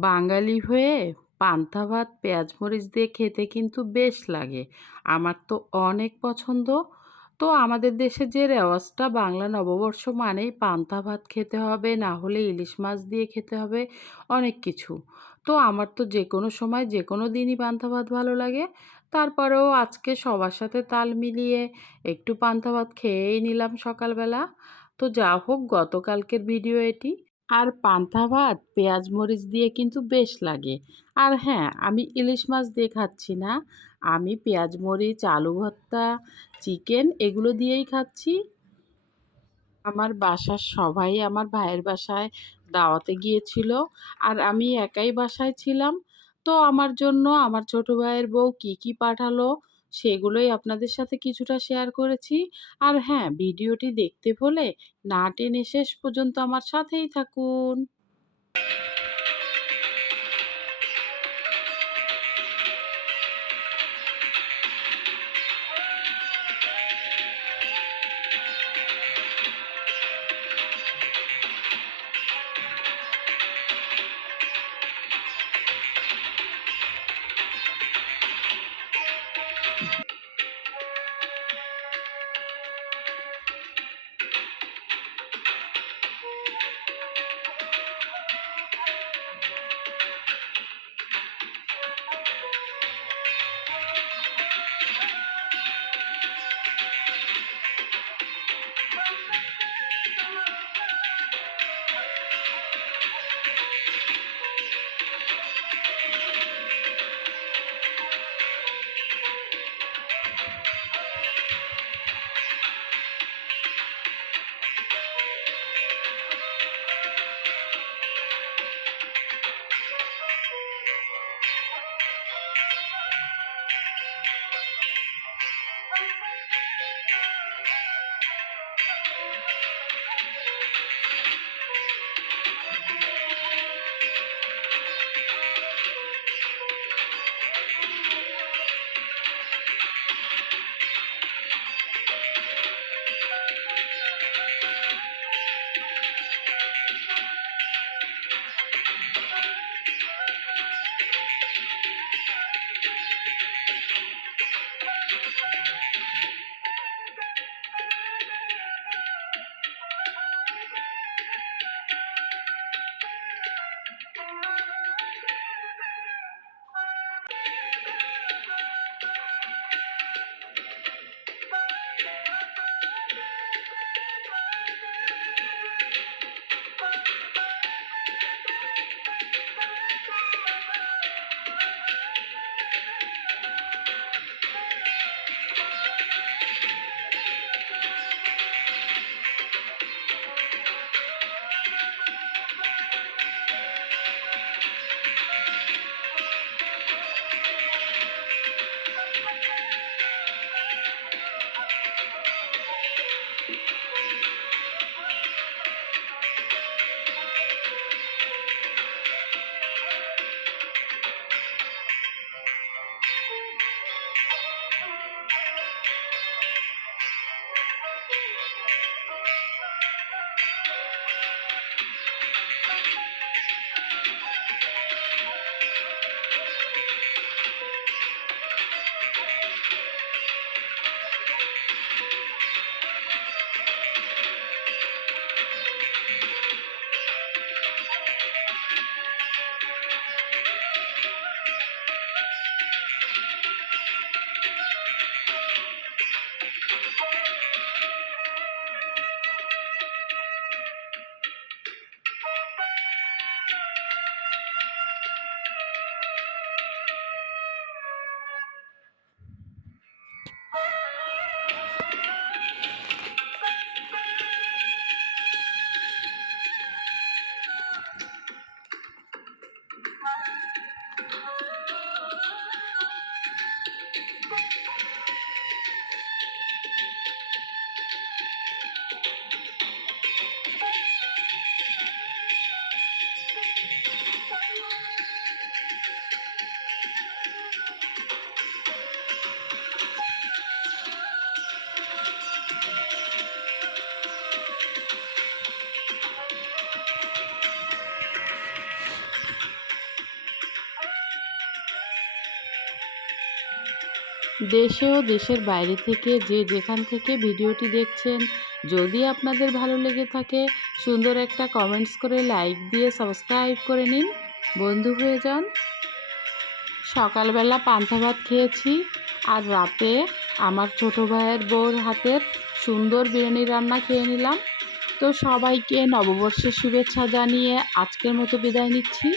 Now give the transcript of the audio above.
বাঙালি হয়ে পান্তা ভাত পেঁয়াজ মরিচ দিয়ে খেতে কিন্তু বেশ লাগে। আমার তো অনেক পছন্দ। তো আমাদের দেশে যে রেওয়াজটা বাংলা নববর্ষ মানেই পান্তা ভাত খেতে হবে, না হলে ইলিশ মাছ দিয়ে খেতে হবে, অনেক কিছু। তো আমার তো যেকোনো সময় যেকোনো দিনই পান্তা ভাত ভালো লাগে। তারপরেও আজকে সবার সাথে তাল মিলিয়ে একটু পান্তা ভাত খেয়েই নিলাম সকালবেলা। তো যা হোক, গতকালকের ভিডিও এটি। আর পান্তা ভাত পেঁয়াজ মরিচ দিয়ে কিন্তু বেশ লাগে। আর হ্যাঁ, আমি ইলিশ মাছ দিয়ে খাচ্ছি না। আমি পেঁয়াজ মরিচ, আলু ভর্তা, চিকেন এগুলো দিয়েই খাচ্ছি। আমার বাসার সবাই আমার ভাইয়ের বাসায় দাওয়াতে গিয়েছিল। আর আমি একাই বাসায় ছিলাম। তো আমার জন্য আমার ছোট ভাইয়ের বউ কি কি পাঠালো সেগুলোই আপনাদের সাথে কিছুটা শেয়ার করেছি। আর হ্যাঁ, ভিডিওটি দেখতে হলে না টেনে শেষ পর্যন্ত আমার সাথেই থাকুন। দেশে ও দেশের বাইরে থেকে যে যেখান থেকে ভিডিওটি দেখছেন, যদি আপনাদের ভালো লেগে থাকে সুন্দর একটা কমেন্টস করে লাইক দিয়ে সাবস্ক্রাইব করে নিন, বন্ধু হয়ে যান। সকালবেলা পান্তা ভাত খেয়েছি, আর রাতে আমার ছোটো ভাইয়ের বউর হাতের সুন্দর বিরিয়ানি রান্না খেয়ে নিলাম। তো সবাইকে নববর্ষের শুভেচ্ছা জানিয়ে আজকের মতো বিদায় নিচ্ছি।